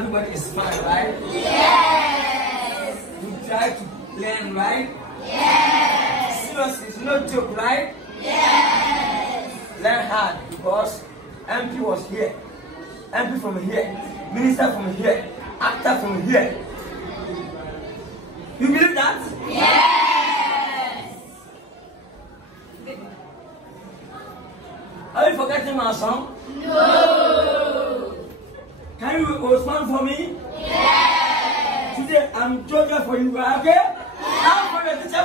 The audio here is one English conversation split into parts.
everybody is fine, right? Yes. You try to learn, right? Yes. Seriously, it's no joke, right? Yes. Learn hard because MP was here. MP from here. Minister from here. Actor from here. You believe that? Yes. Are you forgetting my song? No. Can you respond for me? Yes. Today I'm joking for you, okay? I'm for the teacher.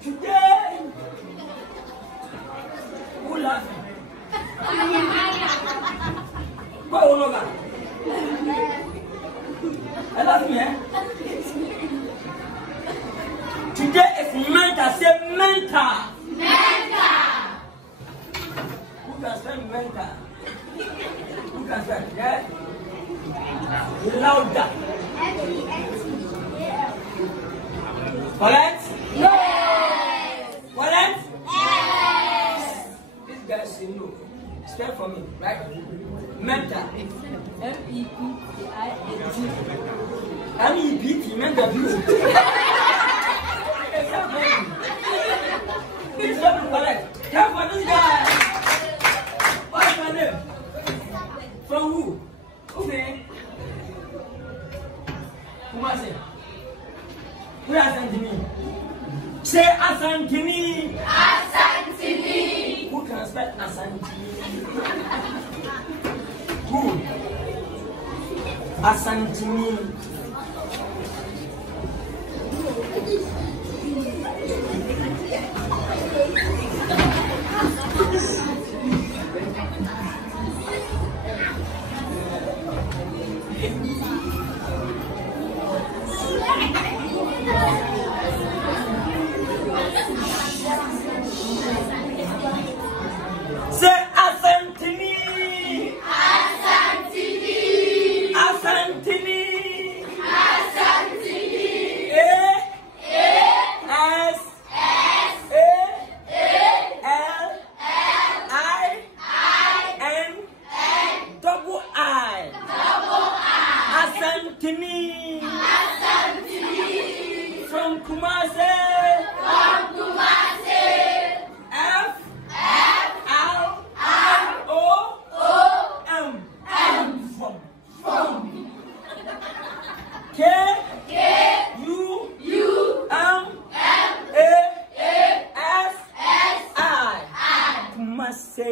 Today, who laughing? Why won't you laugh? I love me, eh? Today is mental. Say mental. Mental. Who can spell mental? Who can spell? Yeah? Louder. Correct? Yes. Correct? Yes. This guy say no. Spell for me, right? Mental. MEPTIAT. MEPT, mental view. This is correct. Come for this guy. What's my name? From who? Okay. Who was it? Who Asantini? Say Asantini. Asantini. Who can spell Asantini? Who? Asantini. Say Asantini. Asantini. Asantini. Asantini. Asantini. From Kumasi. F-R-O-M. From. K-U-M-A-S-I. Kumasi.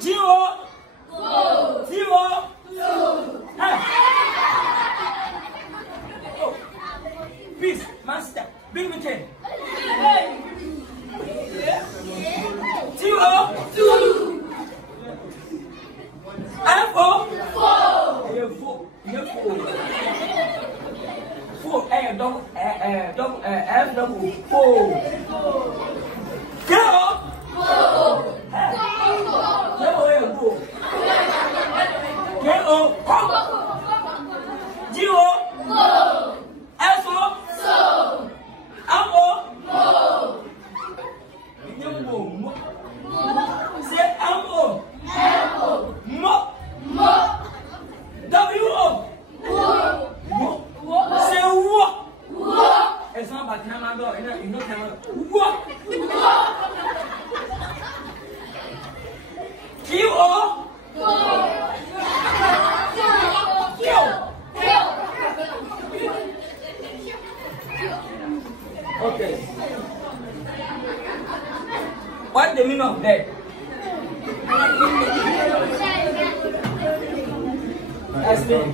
Zero. Hey. Oh. Please, master, bring me 10. Zero. F-O. Four. F-double. Four. K-O. K-O. Zero. S-O. M-O. Say M-O. Mo. W-O. Say wo. It's not about Canada. You know Canada. Wo. Q-O. Okay. What's the meaning of that? Explain.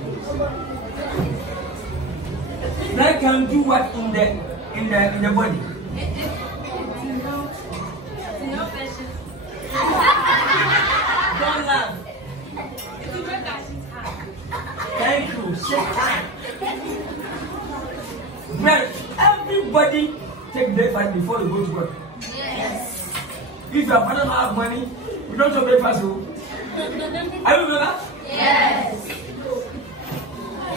That can do what in the body? Don't laugh. Thank you. Shake time. Well, everybody take breakfast before you go to work. Yes. If your father don't have money, you don't take breakfast. Are you remember? Yes.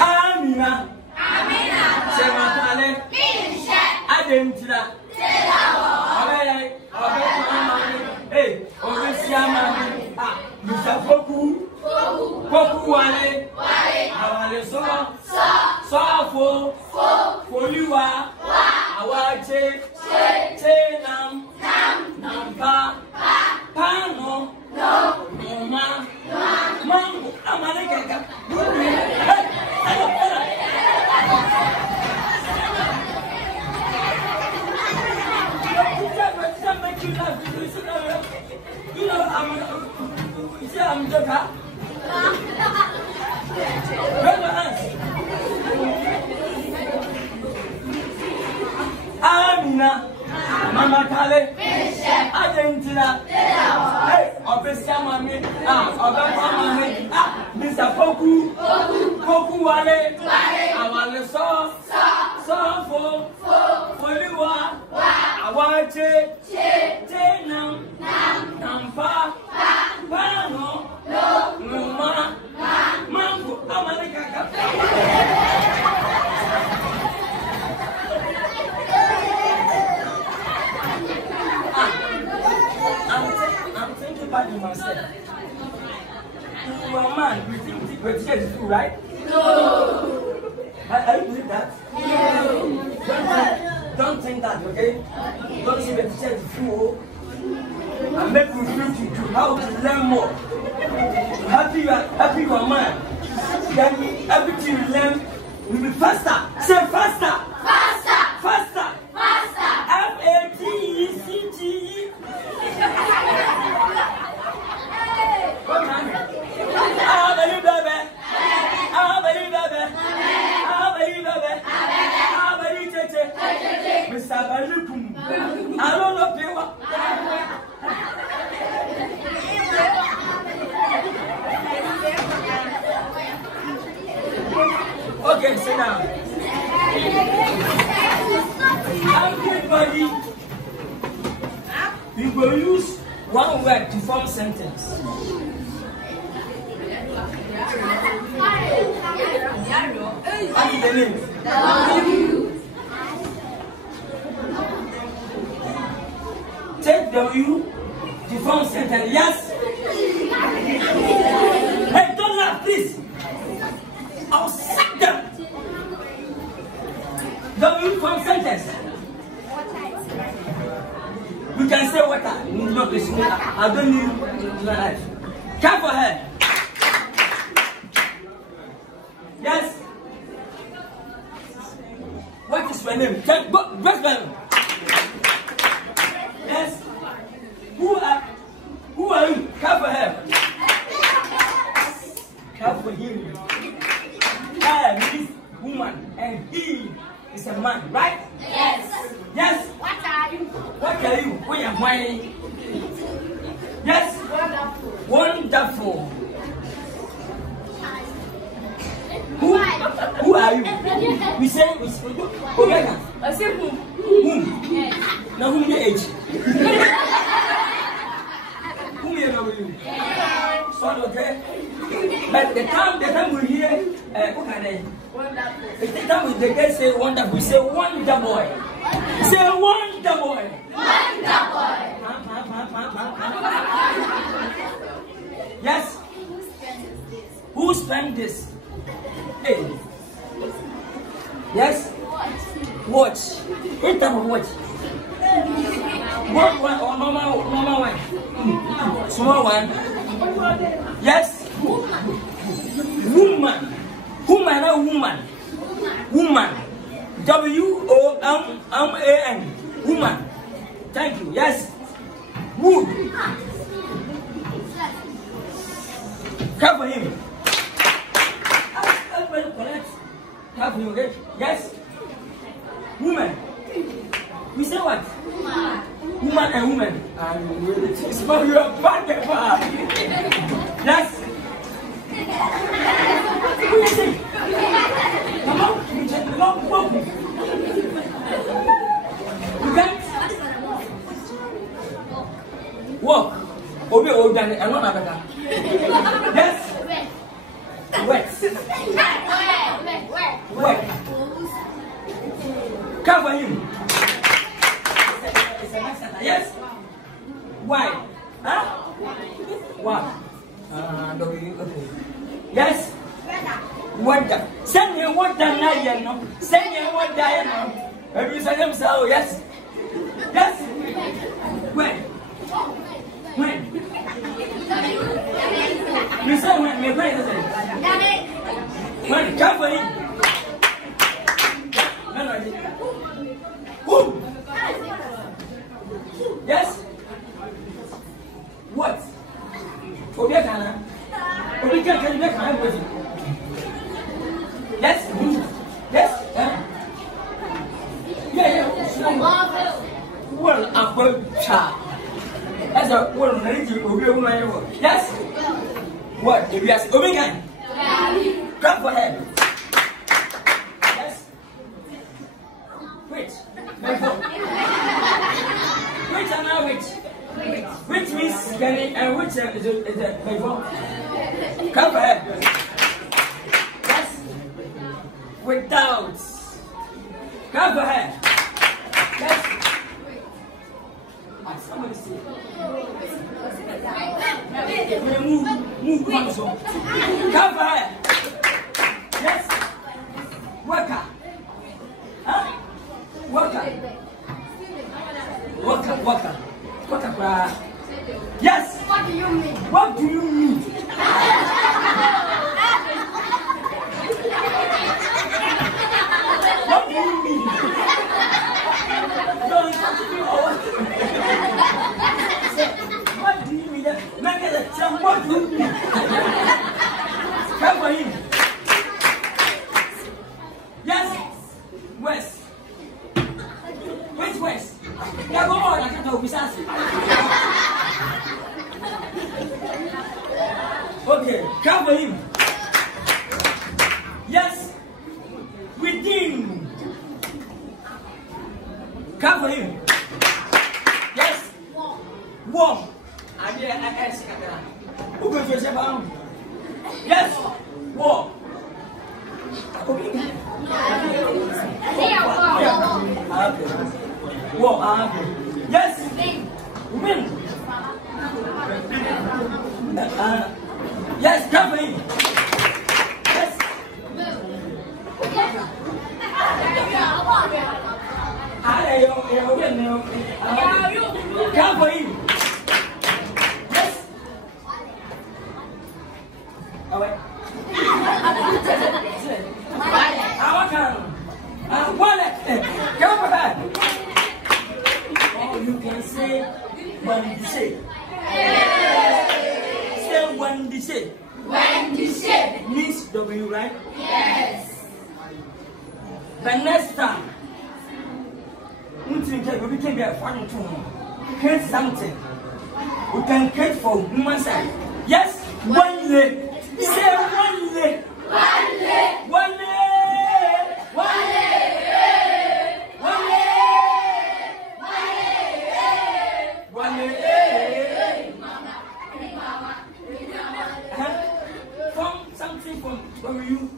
Amina. Amina. Sematale. Misha. Adentina. Telawo. Amen. Wale. Awale so. So Foliwa. Awache. Nam. Nampa. Pano. Noma. Mango. Amalekeka. You know, I'm Joker. Amina, Mama Kale, Argentina, Obesa Mami, Obama Mami, Mr. Poku Wale, Awale So, Foliwa, Awache, Nam, Nampa, Pano, Noma, Mango, Amalekaka. I'm thinking about you myself. You are a man, you think the teacher is true, right? No. Are you believe that? No. Don't think that, okay? Don't say the teacher is true. And make you feel to how to learn more. Happy you are a man. Then everything you learn will be faster. Say faster. Faster. FATECTE. I don't know people. Okay, sit down. Everybody, we will use one word to form sentence. What is the name? Take W to form sentence. Yes. Hey, don't laugh, please. I'll sack them. W form sentence. You can say water. No, please. I don't need life. Clap for her. Yes. What is your name? What's your name? Yes. Who are you? Clap for her. Clap for him. Her means woman and he is a man, right? Yes. Yes. What are you? What are you? Who am I? Yes. Wonderful. Who are you? We say Omega. I say whom? Whom? Yes. Now whom your age? Whom you know you? Son, okay? But the time we hear what are they? Wonderful. The time the guys say wonderful, we say wonder boy. Say wonder boy. Wonder boy. Yes. Who spent this? Hey. Yes. Watch. What type of watch? What one or normal one? Small one. Yes. Woman. Woman or woman? Woman. WOMAN. Woman. Thank you. Yes. Wood. Cover him. Everybody collect. Cover him, okay? Yes. Woman. We say what? Woman and woman. It's about your bad. Yes. What do you say? Come on. You can't walk. Obi Odan and not better. Yes. Wet. Cover him. Yes. Why? Huh? Why? Okay. Yes. Water. Send me water now, no. Send me water now. Have you said so? Yes. Yes. When? You said when? Me when? When? Come for him. Who? Yes. What? Obiakana. Obiakana. Yes. Yes. Yeah. Well, I'm going to try. That's a word. Yes. What? If you ask Obiakana. Clap for him. Yes. Wait. Which and now which? Which means Kenny and which is a before? Come ahead. Yes. Without. Come ahead. Yes. Somebody say. Move on so. Come ahead. Yes. Worker. Huh? Worker. Yes. What do you mean? What do you mean? What do you mean? No, it's not to be all. What do you mean? Look at the time. What do you mean? Come for him. Yes. West. Which west? Yeah, go on. I can't talk. Okay, come for him. Yes. Within. Come for him. Yes. Warm. Yes. Warm. Yes. Win. Yes, come for him. Yes. Come for him. Yes. Wallet. Come for that. Or you can say when you say. Say when you say. When you say means W, right? Yes. The next time, we can be a funny to create something. We can create for human side. Yes, one leg. Say one leg. One leg. One leg. One leg. One leg. One leg. From something from you.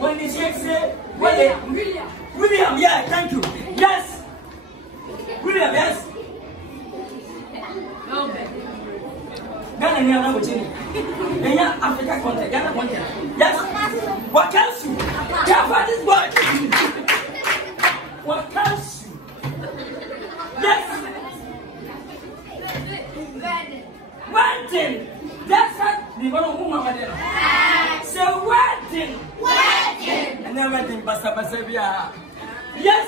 When they say William, yeah, thank you. Yes. William, yes. Ghana near Virginia. Africa content, Ghana content. Yes. What else you? Cover this boy. What else you? Yes. Wedding. That's what the woman there. So wedding. Wedding. And then wedding, Basa. Yes.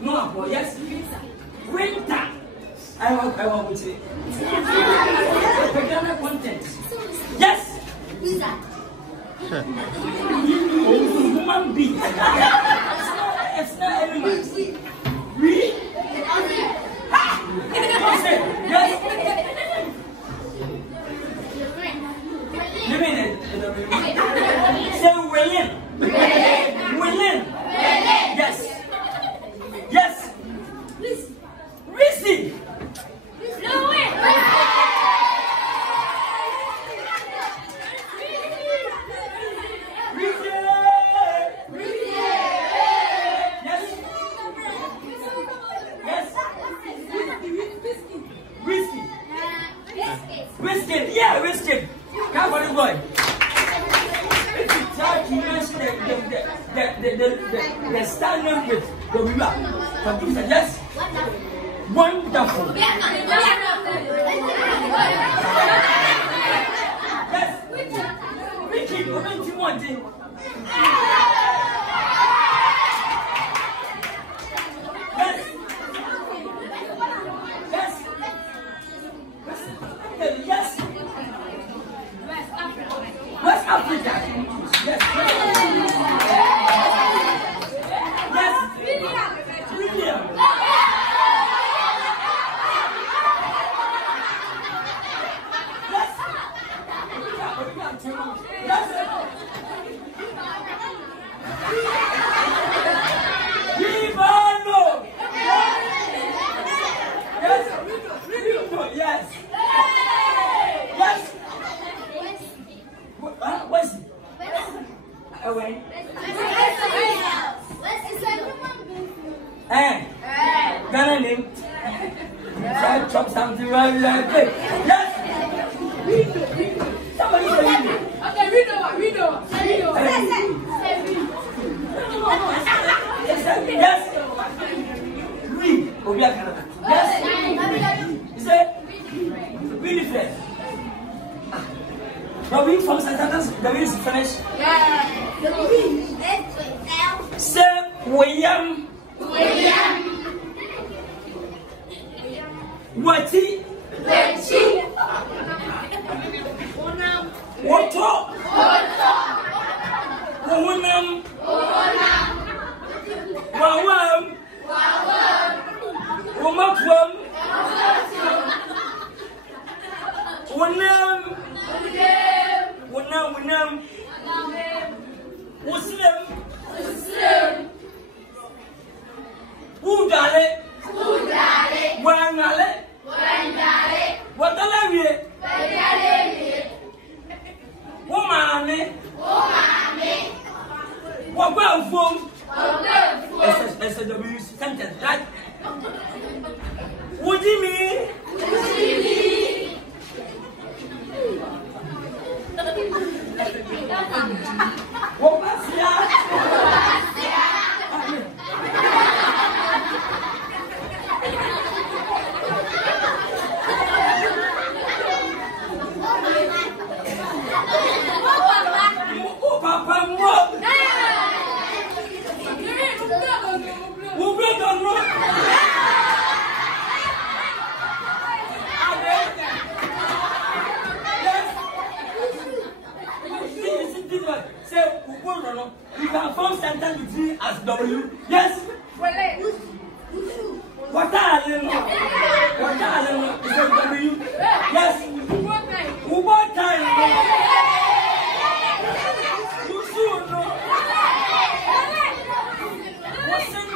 No, boy. Yes. Winter. I want to say. The content. Yes. Human being. It's not animal. We. Yes. Say William. William. Yes. Yes. Weezy. Yes. That's boy. If you try to mention the standard with the river, computer, yes. Wonderful. Yes. Vicky, what don't you want? Yes. Yes. Yes. West Africa. Yes. Yes. William. Yes. Yes. What's it? Away. Ghana name. Try to chop something right like this. Yes. Somebody say it. Okay, we know. Yes. Read. Yes. You say really fair. But we from Santana, the way is finished. Yeah. Say William. Wati. Wato. Wawam. Wamatwam. Wanam. Muslim. Udale. Wangale. Wadalawe. Womane. Wagwafum. SW sentence, right? Would you mean? What was that? You can form sentence with me as W. Yes. What are you? Is it W? Yes. What time? You should know. What's in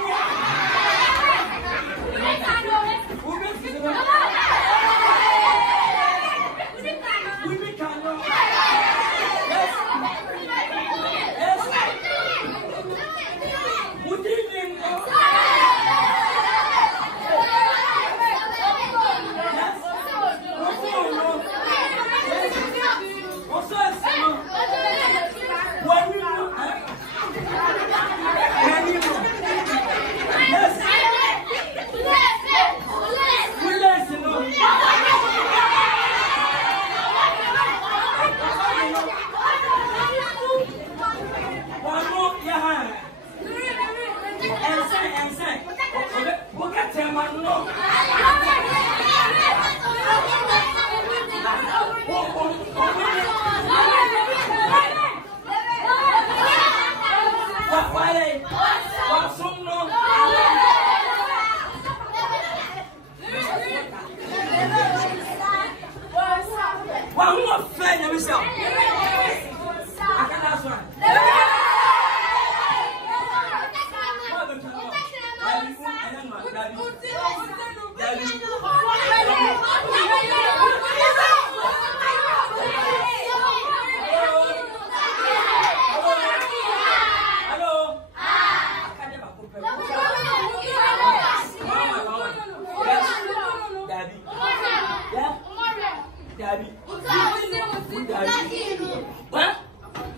What?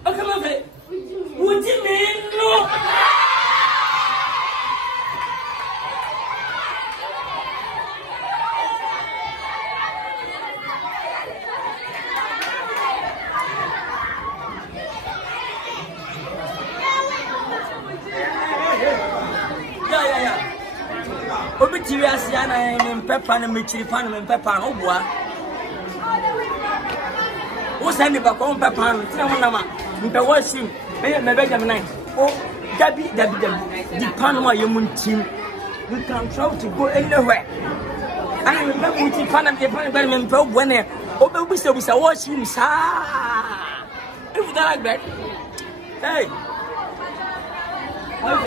Okay, my friend. What do you mean? No. Obi TV asia na pepper na mechiri pan na pepper no boa wo send ba ko pepper no tina mo na ma mpe washroom me be jam nine o dabi the pan ma yemuntim you can travel to go anywhere and me be muti pan na me pan me mpe bo na obi busa washroom sa if that like that hey